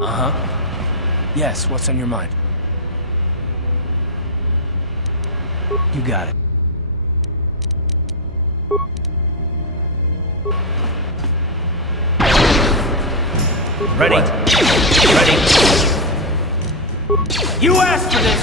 Uh-huh. Yes, what's on your mind? You got it. Ready? What? Ready? You asked for this!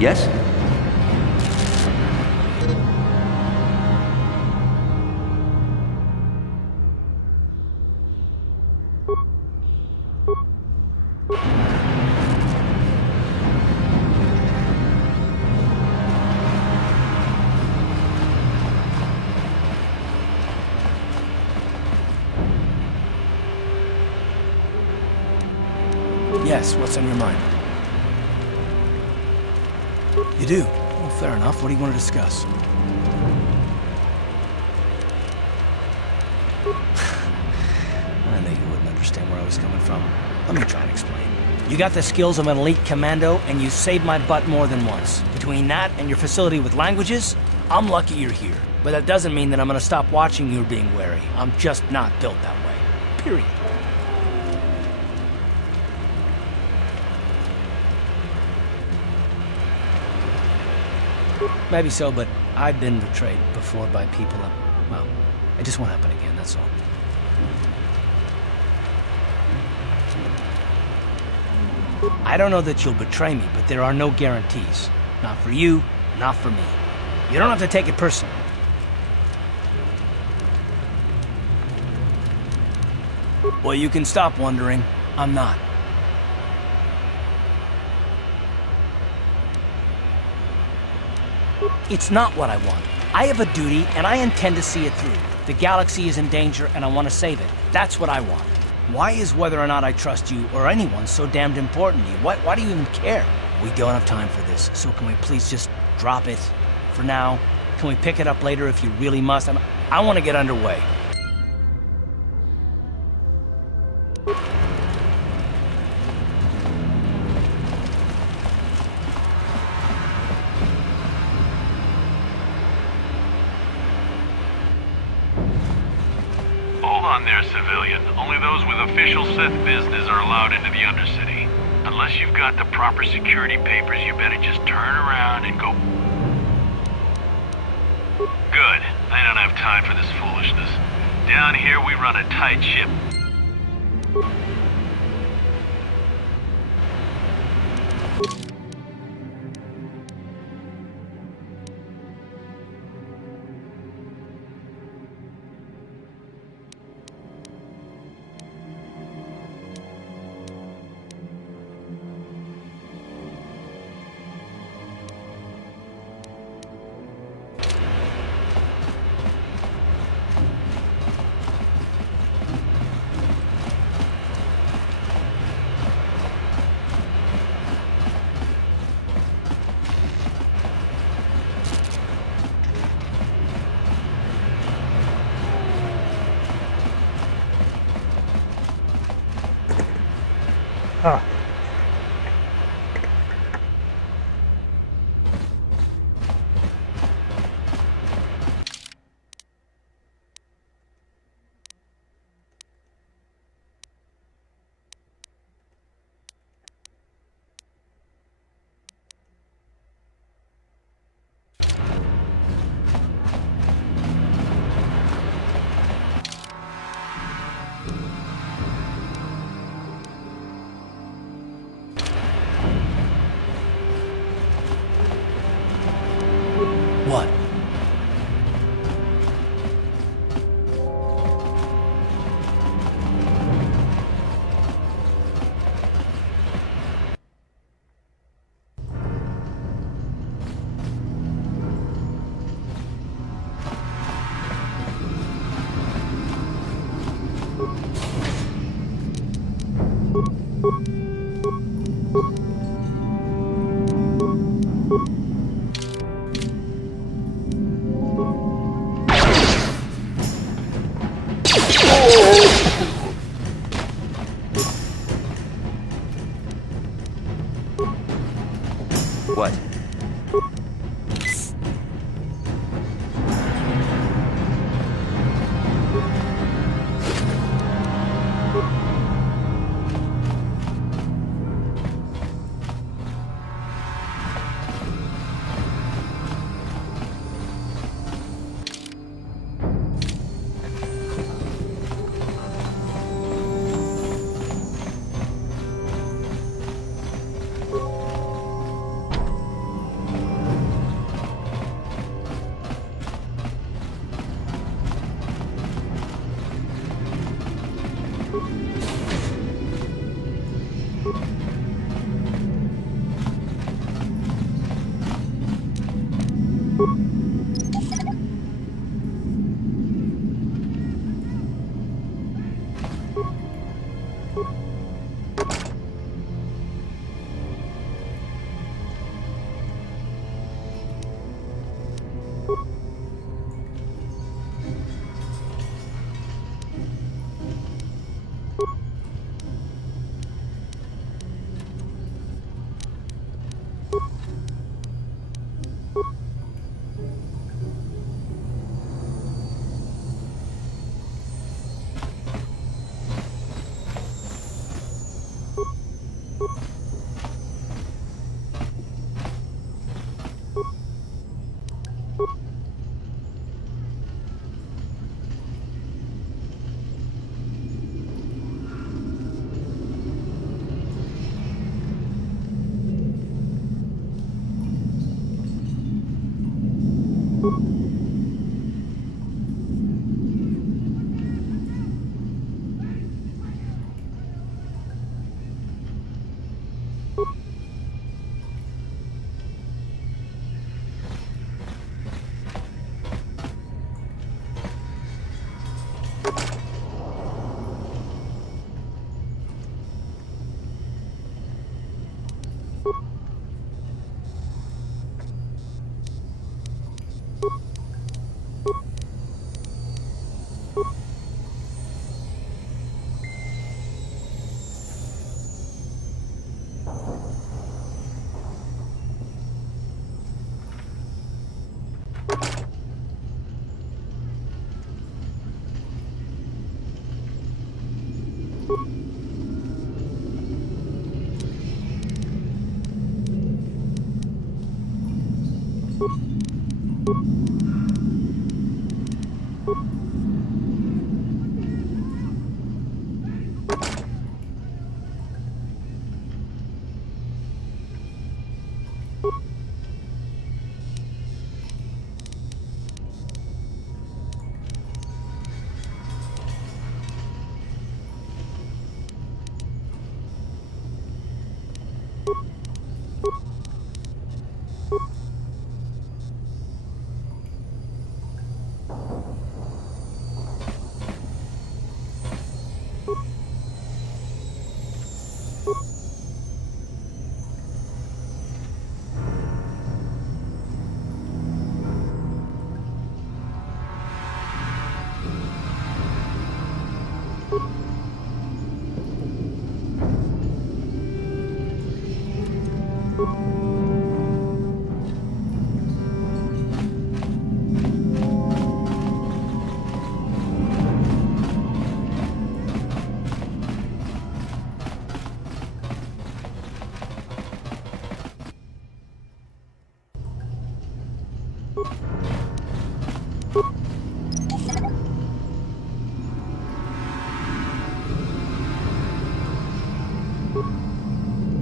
Yes? Yes, what's on your mind? You do? Well, fair enough. What do you want to discuss? I knew you wouldn't understand where I was coming from. Let me try and explain. You got the skills of an elite commando, and you saved my butt more than once. Between that and your facility with languages, I'm lucky you're here. But that doesn't mean that I'm gonna stop watching you being wary. I'm just not built that way. Period. Maybe so, but I've been betrayed before by people. Well, it just won't happen again, that's all. I don't know that you'll betray me, but there are no guarantees. Not for you, not for me. You don't have to take it personally. Well, you can stop wondering. I'm not. It's not what I want. I have a duty, and I intend to see it through. The galaxy is in danger, and I want to save it. That's what I want. Why is whether or not I trust you or anyone so damned important to you? Why do you even care? We don't have time for this, so can we please just drop it for now? Can we pick it up later if you really must? I want to get underway. Hold on there, civilian. Only those with official Sith business are allowed into the Undercity. Unless you've got the proper security papers, you better just turn around and go. Good. I don't have time for this foolishness. Down here, we run a tight ship. Huh. What?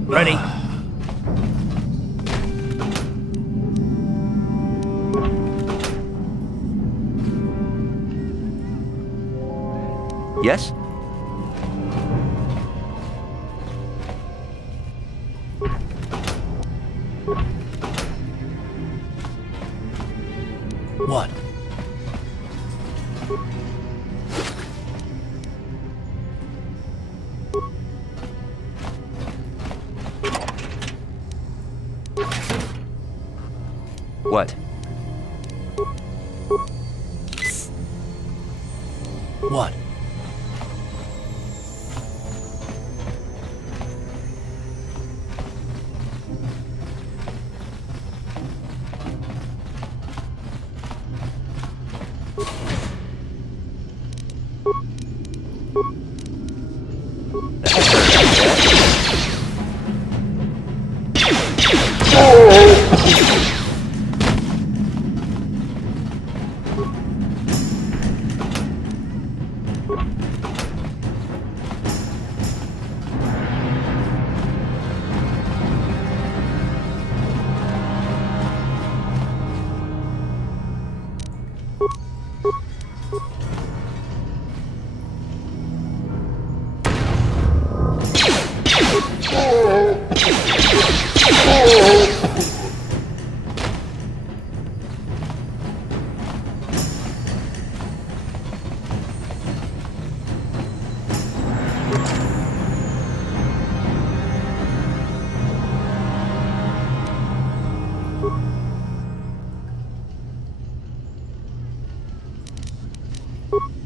Ready? Yes? What? What? What?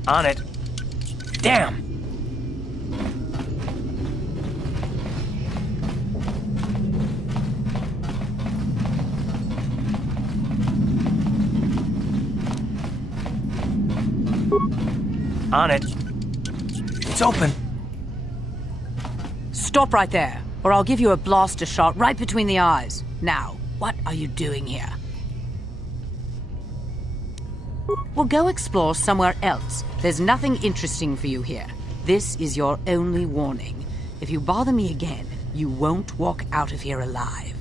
On it. Damn! On it. It's open. Stop right there, or I'll give you a blaster shot right between the eyes. Now, what are you doing here? Well, go explore somewhere else. There's nothing interesting for you here. This is your only warning. If you bother me again, you won't walk out of here alive.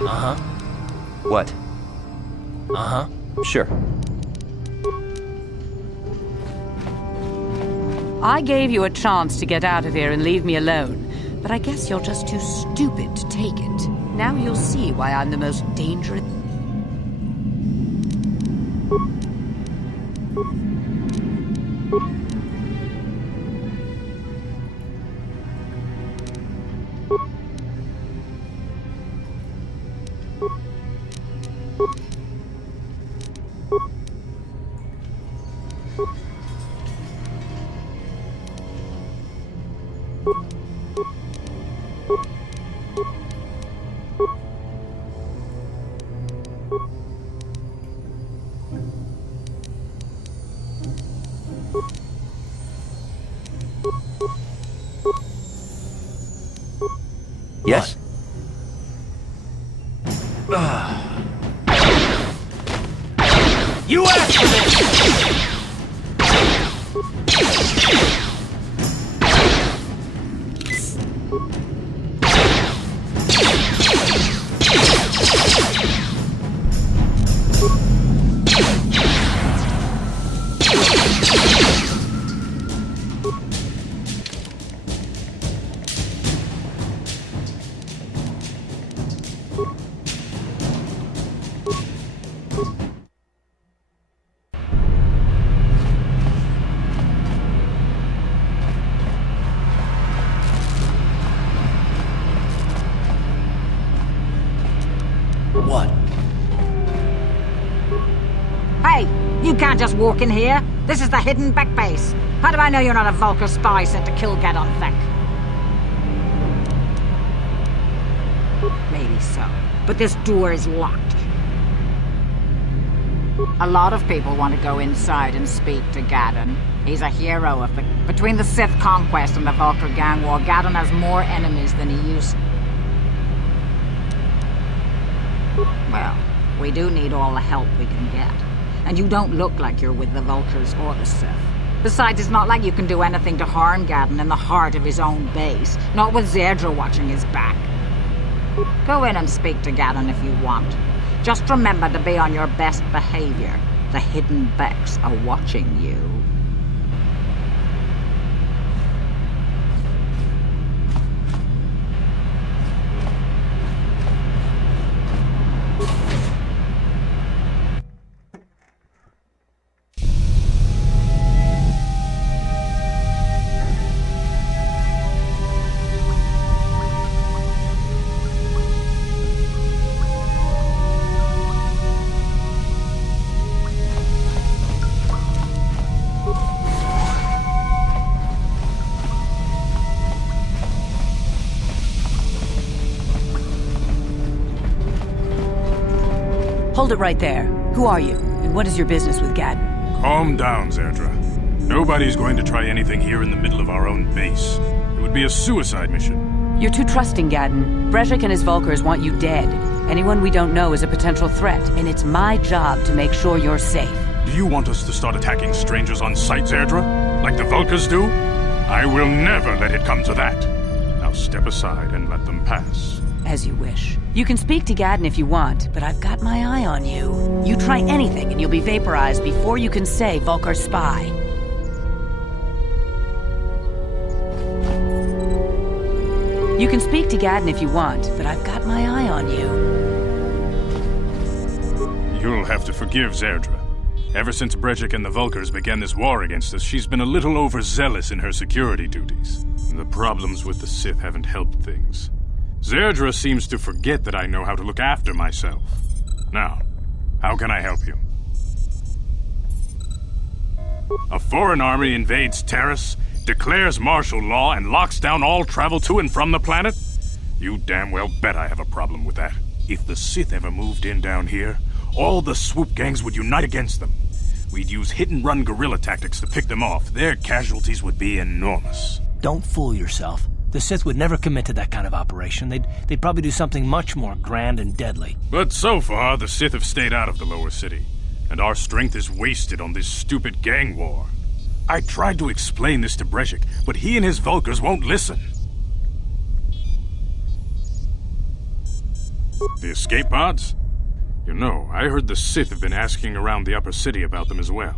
Uh-huh. What? Uh-huh. Sure. I gave you a chance to get out of here and leave me alone, but I guess you're just too stupid to take it. Now you'll see why I'm the most dangerous... Yes? You asked for this! What? Hey, you can't just walk in here. This is the hidden back base. How do I know you're not a Vulcar spy sent to kill Gadon Vec? Maybe so, but this door is locked. A lot of people want to go inside and speak to Gadon. He's a hero of the... Between the Sith conquest and the Vulcar gang war, Gadon has more enemies than he used to. Well, we do need all the help we can get. And you don't look like you're with the Vultures or the Sith. Besides, it's not like you can do anything to harm Gadon in the heart of his own base. Not with Zedra watching his back. Go in and speak to Gadon if you want. Just remember to be on your best behavior. The hidden Vex are watching you. Hold it right there. Who are you, and what is your business with Gadden? Calm down, Zerdra. Nobody's going to try anything here in the middle of our own base. It would be a suicide mission. You're too trusting, Gadden. Brezhik and his Vulkars want you dead. Anyone we don't know is a potential threat, and it's my job to make sure you're safe. Do you want us to start attacking strangers on sight, Zerdra? Like the Vulkars do? I will never let it come to that. Now step aside and let them pass. As you wish. You can speak to Gadden if you want, but I've got my eye on you. You try anything and you'll be vaporized before you can say Vulkar spy. You can speak to Gadden if you want, but I've got my eye on you. You'll have to forgive Zerdra. Ever since Brezhik and the Vulkars began this war against us, she's been a little overzealous in her security duties. The problems with the Sith haven't helped things. Zerdra seems to forget that I know how to look after myself. Now, how can I help you? A foreign army invades Taris, declares martial law, and locks down all travel to and from the planet? You damn well bet I have a problem with that. If the Sith ever moved in down here, all the swoop gangs would unite against them. We'd use hit-and-run guerrilla tactics to pick them off. Their casualties would be enormous. Don't fool yourself. The Sith would never commit to that kind of operation. They'd probably do something much more grand and deadly. But so far, the Sith have stayed out of the lower city, and our strength is wasted on this stupid gang war. I tried to explain this to Brezhik, but he and his Vulkars won't listen. The escape pods? You know, I heard the Sith have been asking around the upper city about them as well.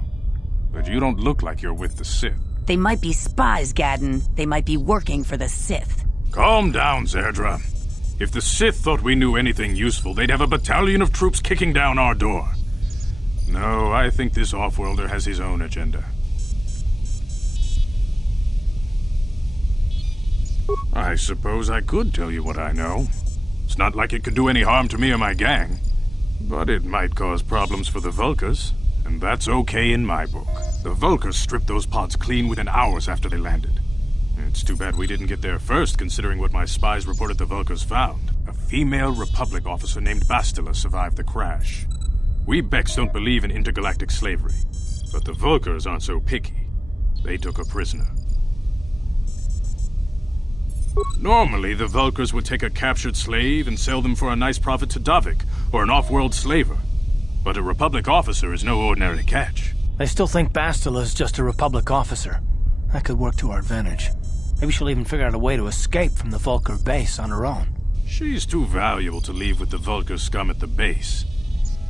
But you don't look like you're with the Sith. They might be spies, Gadden. They might be working for the Sith. Calm down, Zerdra. If the Sith thought we knew anything useful, they'd have a battalion of troops kicking down our door. No, I think this off-worlder has his own agenda. I suppose I could tell you what I know. It's not like it could do any harm to me or my gang. But it might cause problems for the Vulkars, and that's okay in my book. The Vulkars stripped those pods clean within hours after they landed. It's too bad we didn't get there first, considering what my spies reported the Vulkars found. A female Republic officer named Bastila survived the crash. We Beks don't believe in intergalactic slavery, but the Vulkars aren't so picky. They took a prisoner. Normally, the Vulkars would take a captured slave and sell them for a nice profit to Davik, or an off-world slaver. But a Republic officer is no ordinary catch. I still think Bastila's just a Republic officer. That could work to our advantage. Maybe she'll even figure out a way to escape from the Vulkar base on her own. She's too valuable to leave with the Vulkar scum at the base.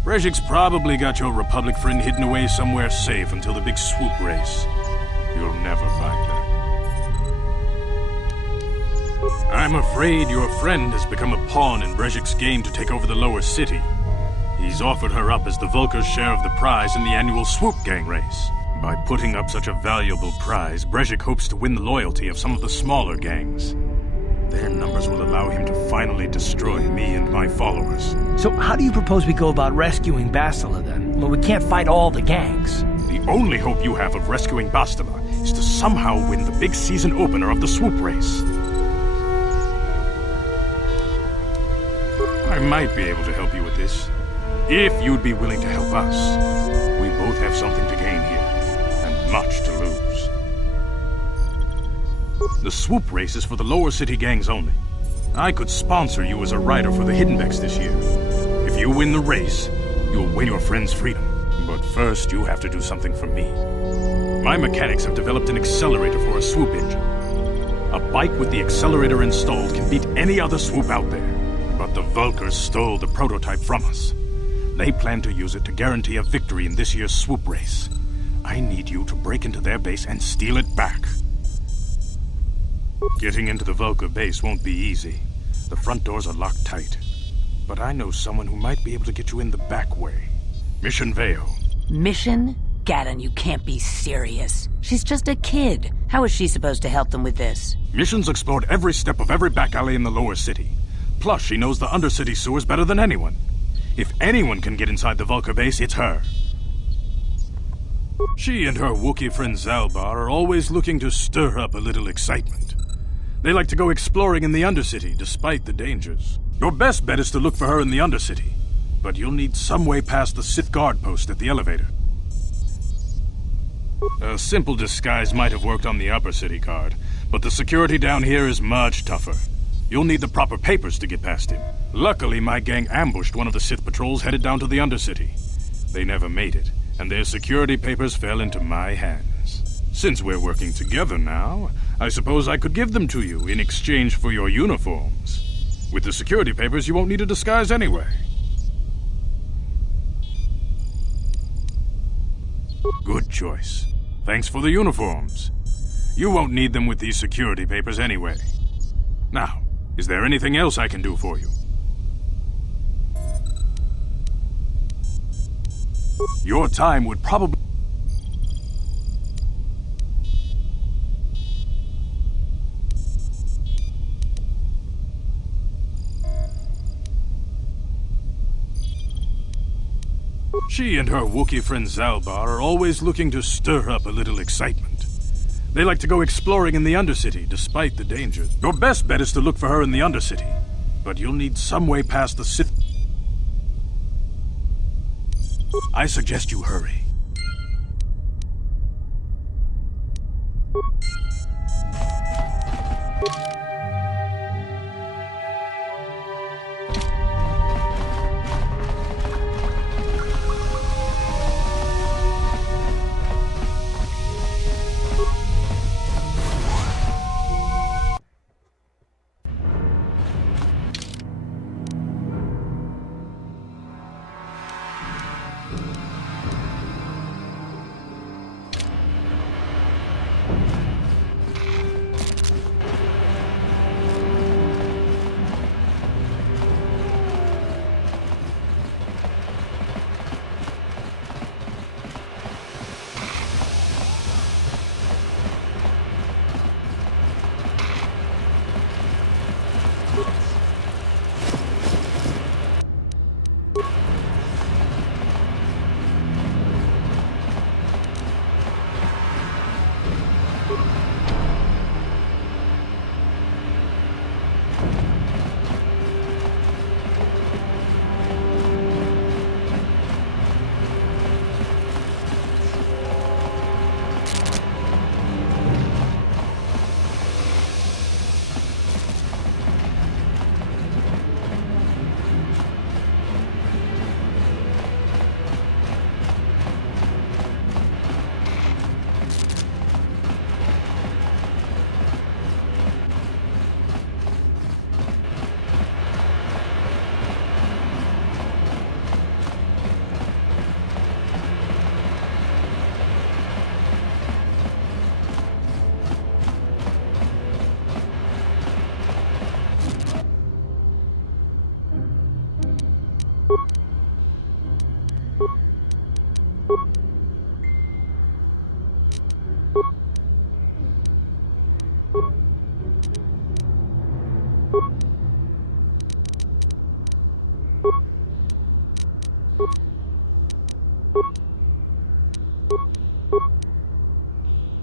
Brezhik's probably got your Republic friend hidden away somewhere safe until the big swoop race. You'll never find her. I'm afraid your friend has become a pawn in Brezhik's game to take over the lower city. He's offered her up as the Vulkar's share of the prize in the annual swoop gang race. By putting up such a valuable prize, Brezhik hopes to win the loyalty of some of the smaller gangs. Their numbers will allow him to finally destroy me and my followers. So how do you propose we go about rescuing Bastila, then? Well, we can't fight all the gangs. The only hope you have of rescuing Bastila is to somehow win the big season opener of the swoop race. I might be able to help you with this, if you'd be willing to help us. We both have something to gain here, and much to lose. The swoop race is for the lower city gangs only. I could sponsor you as a rider for the Hidden Beks this year. If you win the race, you'll win your friend's freedom. But first, you have to do something for me. My mechanics have developed an accelerator for a swoop engine. A bike with the accelerator installed can beat any other swoop out there. But the Vulkars stole the prototype from us. They plan to use it to guarantee a victory in this year's swoop race. I need you to break into their base and steal it back. Getting into the Vulkar base won't be easy. The front doors are locked tight. But I know someone who might be able to get you in the back way. Mission Veo. Mission? Gadden, you can't be serious. She's just a kid. How is she supposed to help them with this? Mission's explored every step of every back alley in the lower city. Plus, she knows the undercity sewers better than anyone. If anyone can get inside the Vulkar base, it's her. She and her Wookiee friend Zalbar are always looking to stir up a little excitement. They like to go exploring in the undercity, despite the dangers. Your best bet is to look for her in the undercity. but you'll need some way past the Sith guard post at the elevator. A simple disguise might have worked on the upper city guard, but the security down here is much tougher. You'll need the proper papers to get past him. Luckily, my gang ambushed one of the Sith patrols headed down to the Undercity. They never made it, and their security papers fell into my hands. Since we're working together now, I suppose I could give them to you in exchange for your uniforms. With the security papers, you won't need a disguise anyway. Good choice. Thanks for the uniforms. You won't need them with these security papers anyway. Now, is there anything else I can do for you? Your time would probably... She and her Wookiee friend Zalbar are always looking to stir up a little excitement. They like to go exploring in the Undercity, despite the dangers. Your best bet is to look for her in the Undercity, but you'll need some way past the Sith. I suggest you hurry.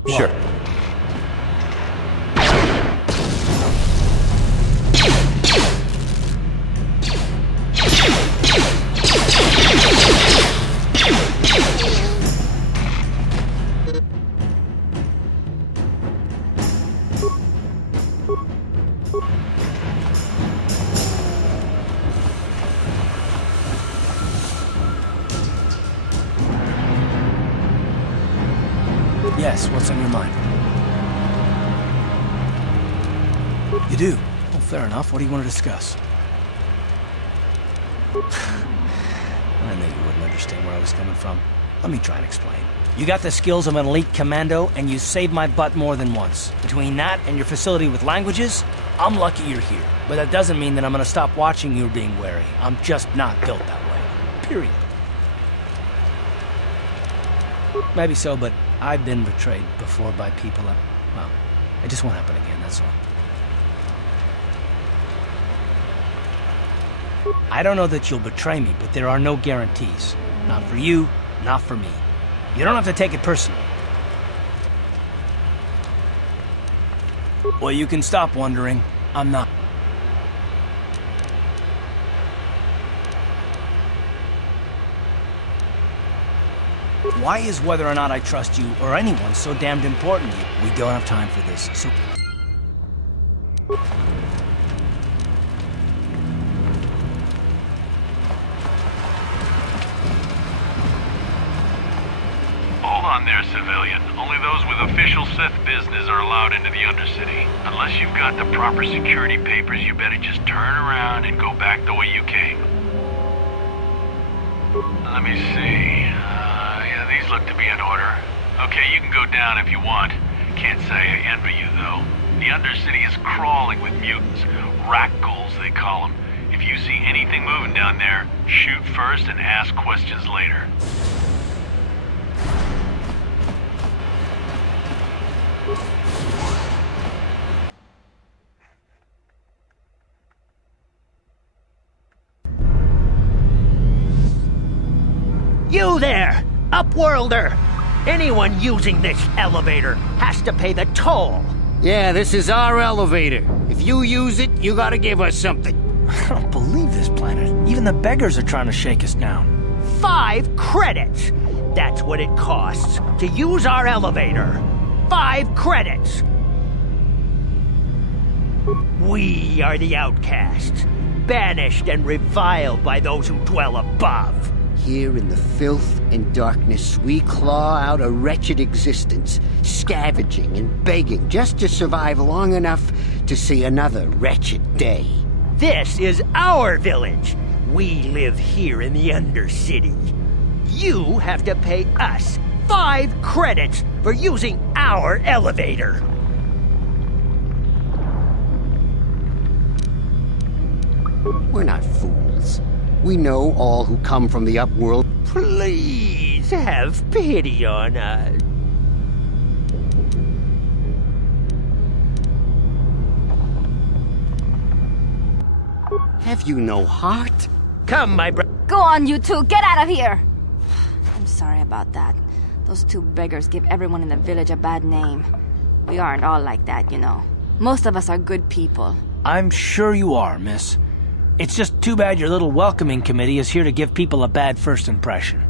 Sure. Yes, what's on your mind? You do? Well, fair enough. What do you want to discuss? I knew you wouldn't understand where I was coming from. Let me try and explain. You got the skills of an elite commando, and you saved my butt more than once. Between that and your facility with languages, I'm lucky you're here. But that doesn't mean that I'm gonna stop watching you being wary. I'm just not built that way. Period. Maybe so, but I've been betrayed before by people that, well, it just won't happen again, that's all. I don't know that you'll betray me, but there are no guarantees. Not for you, not for me. You don't have to take it personally. Well, you can stop wondering. I'm not. Why is whether or not I trust you or anyone so damned important to you? We don't have time for this, so... Hold on there, civilian. Only those with official Sith business are allowed into the Undercity. Unless you've got the proper security papers, you better just turn around and go back the way you came. Let me see. Yeah, these look to be in order. Okay, you can go down if you want. Can't say I envy you, though. The Undercity is crawling with mutants. Rat ghouls, they call them. If you see anything moving down there, shoot first and ask questions later. You there, Upworlder! Anyone using this elevator has to pay the toll. Yeah, this is our elevator. If you use it, you gotta give us something. I don't believe this planet. Even the beggars are trying to shake us down. 5 credits! That's what it costs to use our elevator. 5 credits! We are the outcasts, banished and reviled by those who dwell above. Here in the filth and darkness, we claw out a wretched existence, scavenging and begging just to survive long enough to see another wretched day. This is our village. We live here in the Undercity. You have to pay us 5 credits for using our elevator. We're not fools. We know all who come from the Upworld. Please have pity on us. Have you no heart? Come, my brother. Go on, you two. Get out of here. I'm sorry about that. Those 2 beggars give everyone in the village a bad name. We aren't all like that, you know. Most of us are good people. I'm sure you are, miss. It's just too bad your little welcoming committee is here to give people a bad first impression.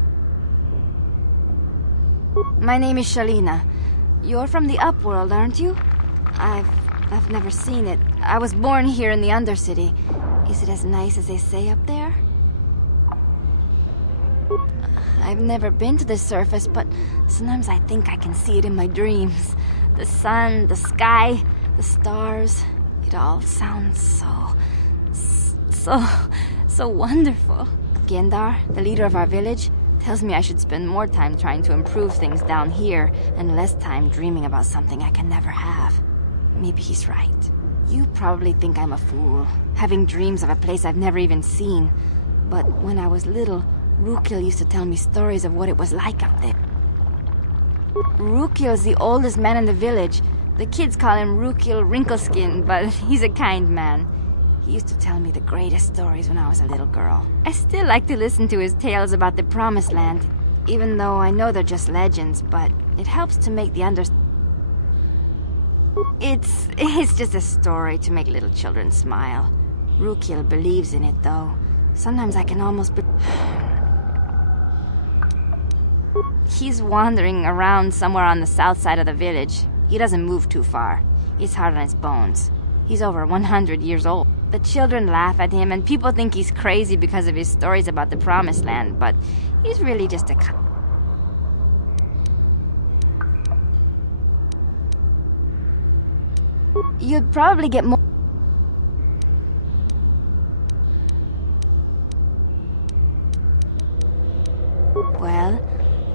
My name is Shalina. You're from the Upworld, aren't you? I've never seen it. I was born here in the Undercity. Is it as nice as they say up there? I've never been to the surface, but sometimes I think I can see it in my dreams. The sun, the sky, the stars. It all sounds so wonderful. Gendar, the leader of our village, tells me I should spend more time trying to improve things down here and less time dreaming about something I can never have. Maybe he's right. You probably think I'm a fool, having dreams of a place I've never even seen. But when I was little, Rukil used to tell me stories of what it was like up there. Rukil's the oldest man in the village. The kids call him Rukil Wrinkleskin, but he's a kind man. He used to tell me the greatest stories when I was a little girl. I still like to listen to his tales about the Promised Land, even though I know they're just legends, but it helps to make the It's just a story to make little children smile. Rukil believes in it, though. Sometimes I can almost He's wandering around somewhere on the south side of the village. He doesn't move too far. He's hard on his bones. He's over 100 years old. The children laugh at him, and people think he's crazy because of his stories about the Promised Land, but he's really just a... You'd probably get more... Well,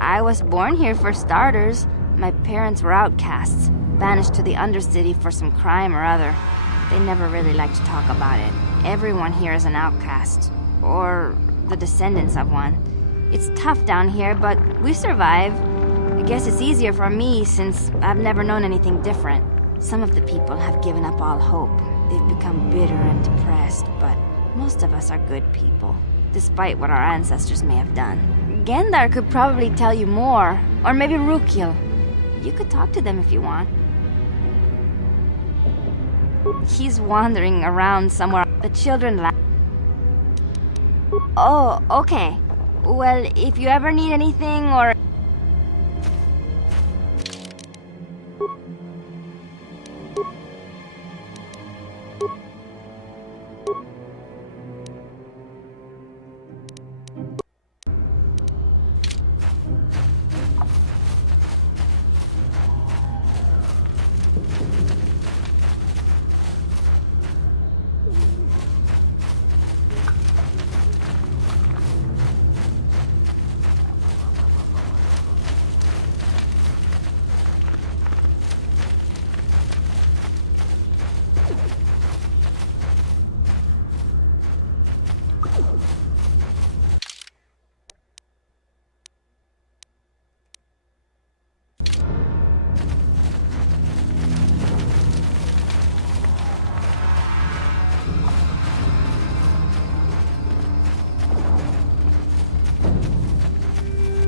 I was born here for starters. My parents were outcasts, banished to the Undercity for some crime or other. They never really liked to talk about it. Everyone here is an outcast, or the descendants of one. It's tough down here, but we survive. I guess it's easier for me since I've never known anything different. Some of the people have given up all hope. They've become bitter and depressed, but most of us are good people, despite what our ancestors may have done. Gendar could probably tell you more, or maybe Rukil. You could talk to them if you want. He's wandering around somewhere. The children laugh. Oh, okay. Well, if you ever need anything or...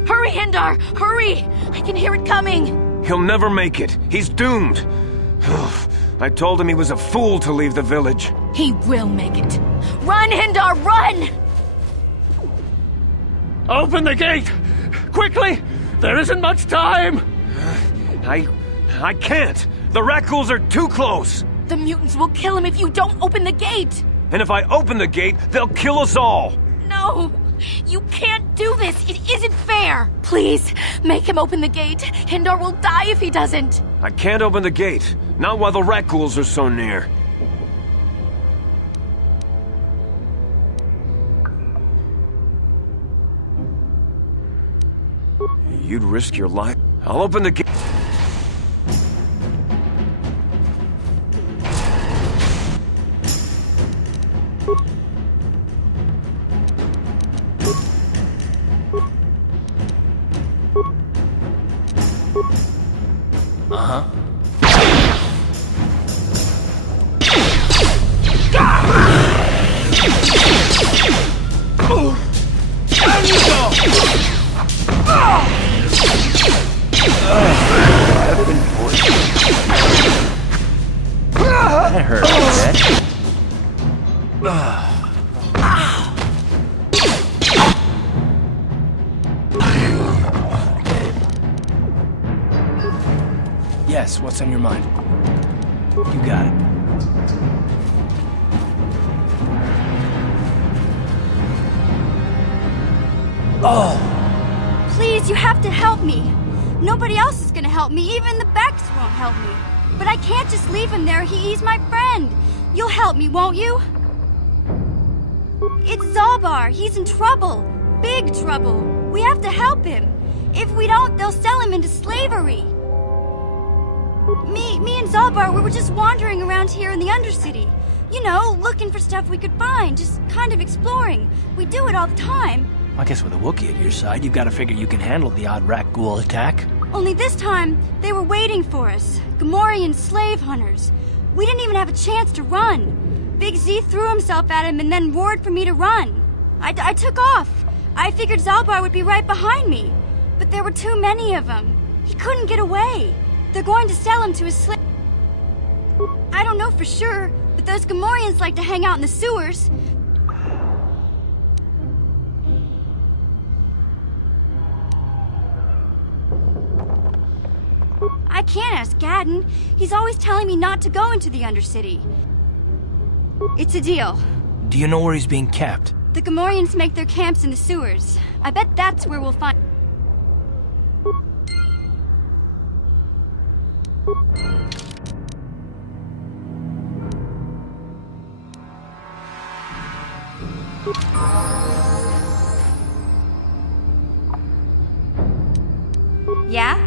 Hurry, Hindar! Hurry! I can hear it coming! He'll never make it. He's doomed. I told him he was a fool to leave the village. He will make it. Run, Hindar, run! Open the gate! Quickly! There isn't much time! I can't. The Rakghouls are too close. The mutants will kill him if you don't open the gate! And if I open the gate, they'll kill us all. No! You can't do this! It isn't fair! Please, make him open the gate. Hindar will die if he doesn't. I can't open the gate. Not while the Rakghouls are so near. You'd risk your life. I'll open the gate. That hurt, Dad. Yes, what's on your mind? You got it. Oh! Please, you have to help me. Nobody else is gonna help me. Even the Becks won't help me. But I can't just leave him there. He's my friend. You'll help me, won't you? It's Zalbar. He's in trouble. Big trouble. We have to help him. If we don't, they'll sell him into slavery. Me and Zalbar, we were just wandering around here in the Undercity. You know, looking for stuff we could find, just kind of exploring. We do it all the time. I guess with a Wookiee at your side, you've got to figure you can handle the odd Rakghoul attack. Only this time, they were waiting for us. Gamorrean slave hunters. We didn't even have a chance to run. Big Z threw himself at him and then roared for me to run. I took off. I figured Zalbar would be right behind me. But there were too many of them. He couldn't get away. They're going to sell him to his slave... I don't know for sure, but those Gamorreans like to hang out in the sewers. I can't ask Gadden. He's always telling me not to go into the Undercity. It's a deal. Do you know where he's being kept? The Gamorreans make their camps in the sewers. I bet that's where we'll find... Yeah?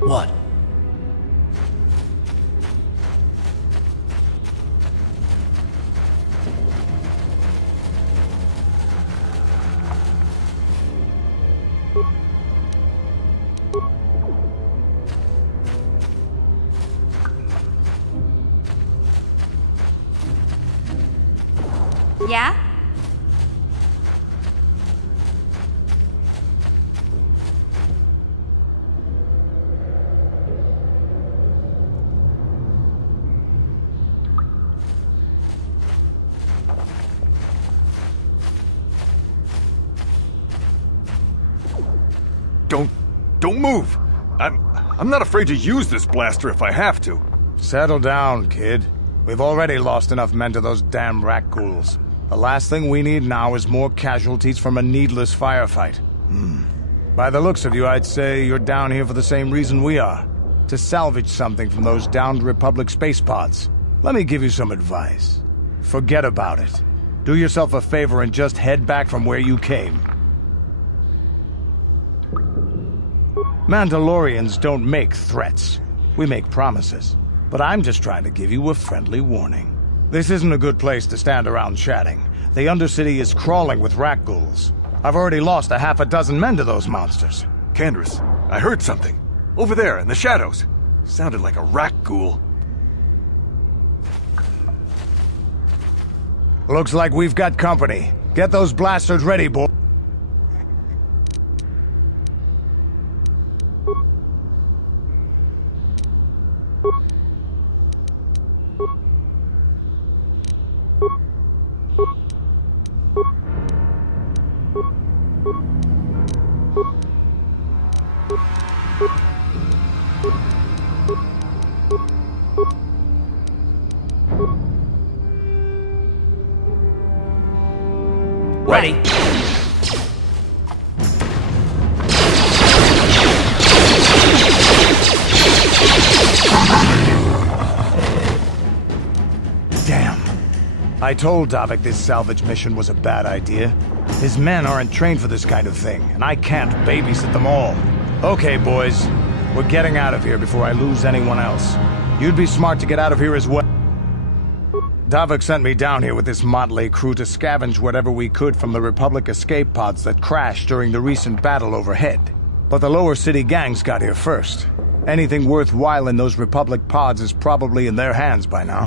What? Yeah? Don't move! I'm not afraid to use this blaster if I have to. Settle down, kid. We've already lost enough men to those damn rat ghouls. The last thing we need now is more casualties from a needless firefight. By the looks of you, I'd say you're down here for the same reason we are. To salvage something from those downed Republic space pods. Let me give you some advice. Forget about it. Do yourself a favor and just head back from where you came. Mandalorians don't make threats. We make promises. But I'm just trying to give you a friendly warning. This isn't a good place to stand around chatting. The Undercity is crawling with rat ghouls. I've already lost a half a dozen men to those monsters. Taris, I heard something. Over there, in the shadows. Sounded like a rat ghoul. Looks like we've got company. Get those blasters ready, boy. Ready? Damn. I told Davik this salvage mission was a bad idea. His men aren't trained for this kind of thing, and I can't babysit them all. Okay, boys. We're getting out of here before I lose anyone else. You'd be smart to get out of here as well. Davik sent me down here with this motley crew to scavenge whatever we could from the Republic escape pods that crashed during the recent battle overhead. But the lower city gangs got here first. Anything worthwhile in those Republic pods is probably in their hands by now.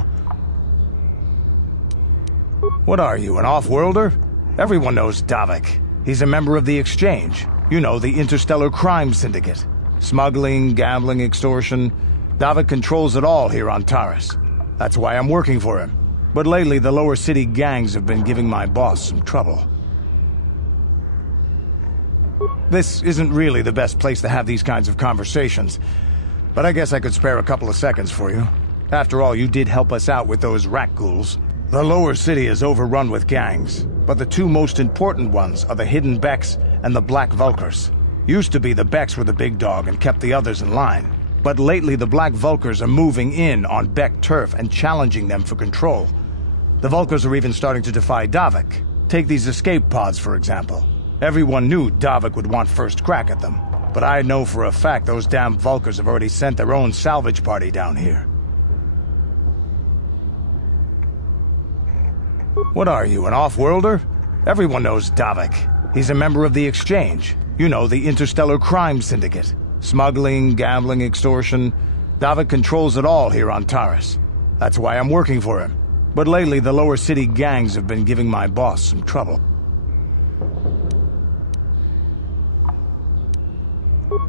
What are you, an off-worlder? Everyone knows Davik. He's a member of the Exchange. You know, the Interstellar Crime Syndicate. Smuggling, gambling, extortion. Davik controls it all here on Taris. That's why I'm working for him. But lately, the lower city gangs have been giving my boss some trouble. This isn't really the best place to have these kinds of conversations, but I guess I could spare a couple of seconds for you. After all, you did help us out with those rat ghouls. The lower city is overrun with gangs, but the two most important ones are the Hidden Becks and the Black Vulkars. Used to be the Becks were the big dog and kept the others in line. But lately the Black Vulkars are moving in on Beck turf and challenging them for control. The Vulkars are even starting to defy Davik. Take these escape pods, for example. Everyone knew Davik would want first crack at them. But I know for a fact those damn Vulkars have already sent their own salvage party down here. What are you, an off-worlder? Everyone knows Davik. He's a member of the Exchange. You know, the Interstellar Crime Syndicate. Smuggling, gambling, extortion. Davik controls it all here on Taris. That's why I'm working for him. But lately, the lower city gangs have been giving my boss some trouble.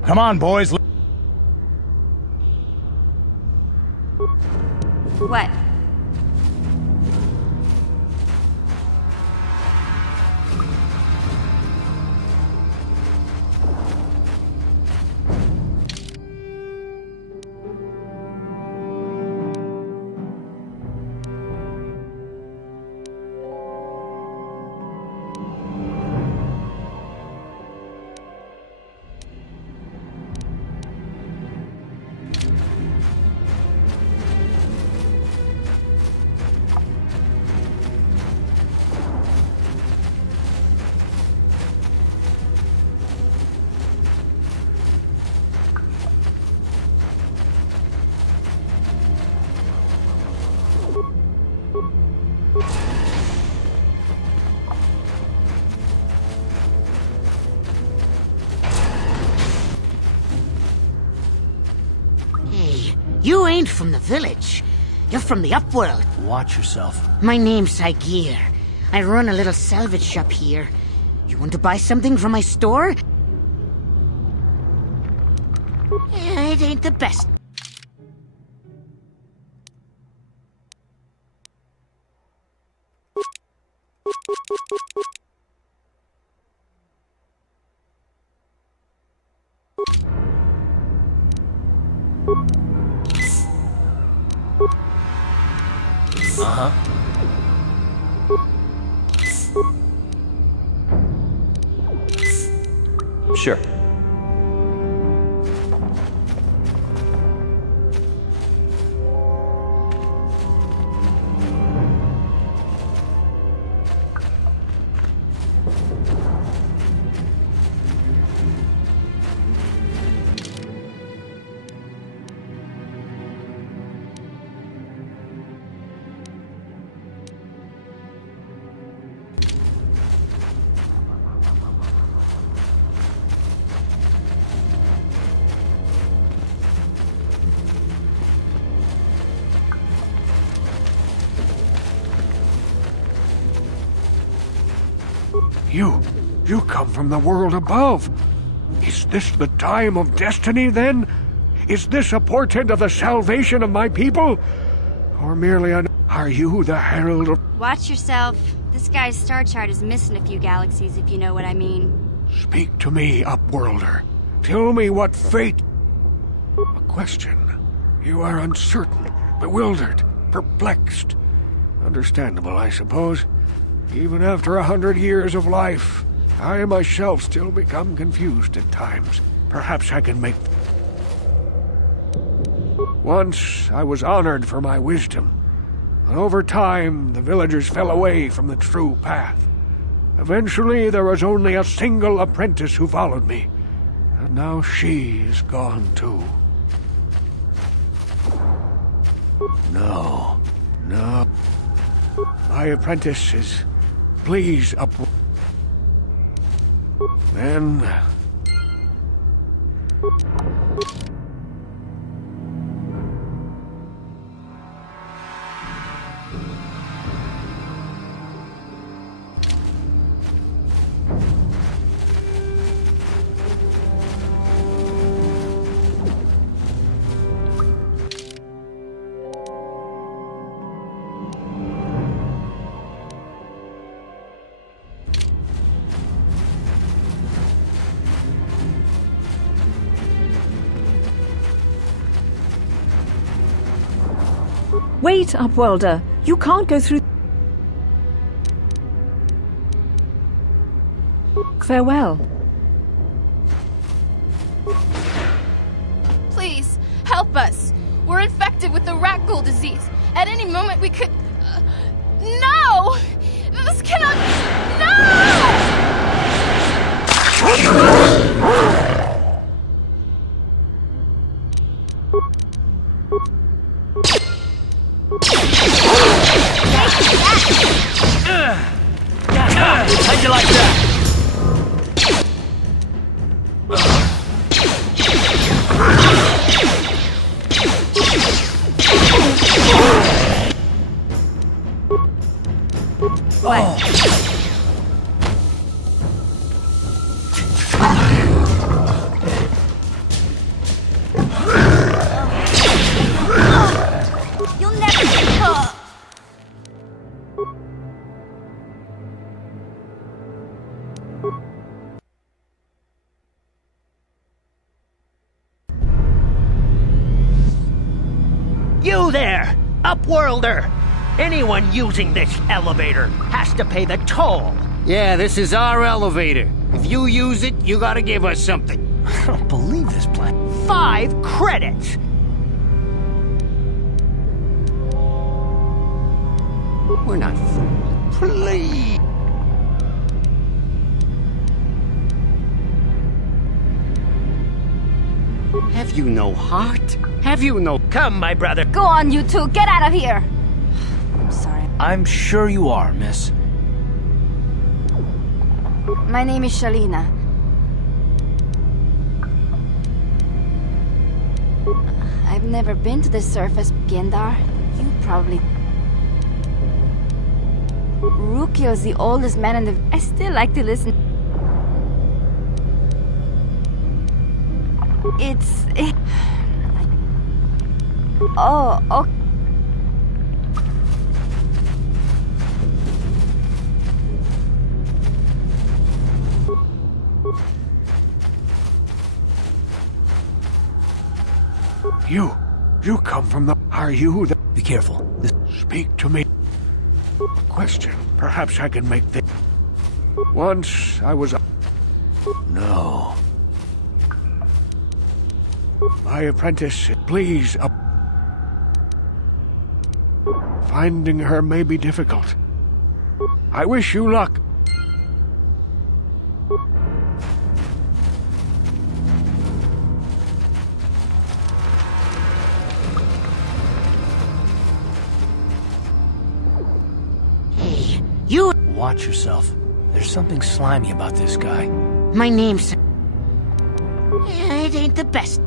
Come on, boys. What? You ain't from the village. You're from the upworld. Watch yourself. My name's Saigir. I run a little salvage shop here. You want to buy something from my store? It ain't the best. Uh-huh. Sure. You come from the world above. Is this the time of destiny, then? Is this a portent of the salvation of my people? Or merely an... Are you the herald of... Watch yourself. This guy's star chart is missing a few galaxies, if you know what I mean. Speak to me, Upworlder. Tell me what fate... A question. You are uncertain, bewildered, perplexed. Understandable, I suppose. Even after 100 years of life, I myself still become confused at times. Perhaps I can make... Once, I was honored for my wisdom. But over time, the villagers fell away from the true path. Eventually, there was only a single apprentice who followed me. And now she is gone too. No. My apprentice is... Please, up... Then... Wait, Upworlder. You can't go through... Farewell. Please, help us. We're infected with the rat ghoul disease. At any moment we could... No! This cannot... No! How'd you like that? You'll never... You there! Upworlder! Anyone using this elevator has to pay the toll. Yeah, this is our elevator. If you use it, you gotta give us something. I don't believe this plan. 5 credits! We're not fools. Please. Have you no heart? Have you no... Come, my brother. Go on, you two. Get out of here. I'm sorry. I'm sure you are, miss. My name is Shalina. I've never been to the surface, Gendar. You probably... Rukio's the oldest man in the... I still like to listen. It's... Oh, okay. You come from the... Are you the... Be careful. This... Speak to me. Question. Perhaps I can make things. Once I was... No. My apprentice, please. Finding her may be difficult. I wish you luck. Hey, you... Watch yourself. There's something slimy about this guy. My name's... It ain't the best.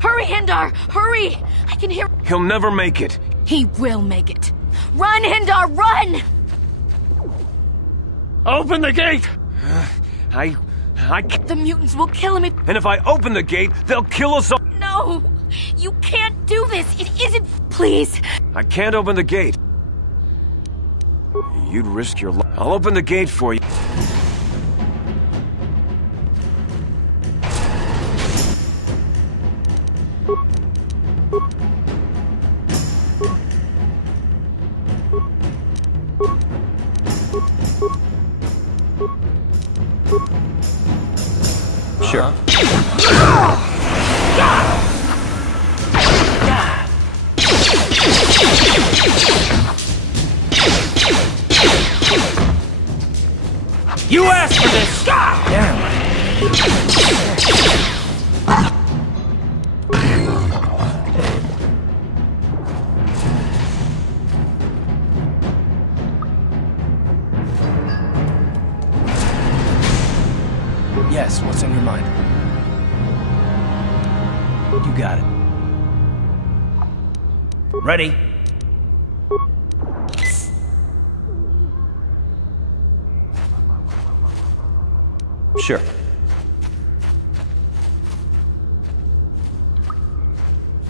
Hurry, Hindar! Hurry! I can hear... He'll never make it. He will make it. Run, Hindar, run! Open the gate! I... The mutants will kill him if... And if I open the gate, they'll kill us all. No! You can't do this! It isn't... Please! I can't open the gate. You'd risk your life. I'll open the gate for you. Sure. You asked for this! Damn. Yes, what's on your mind? You got it. Ready? Sure.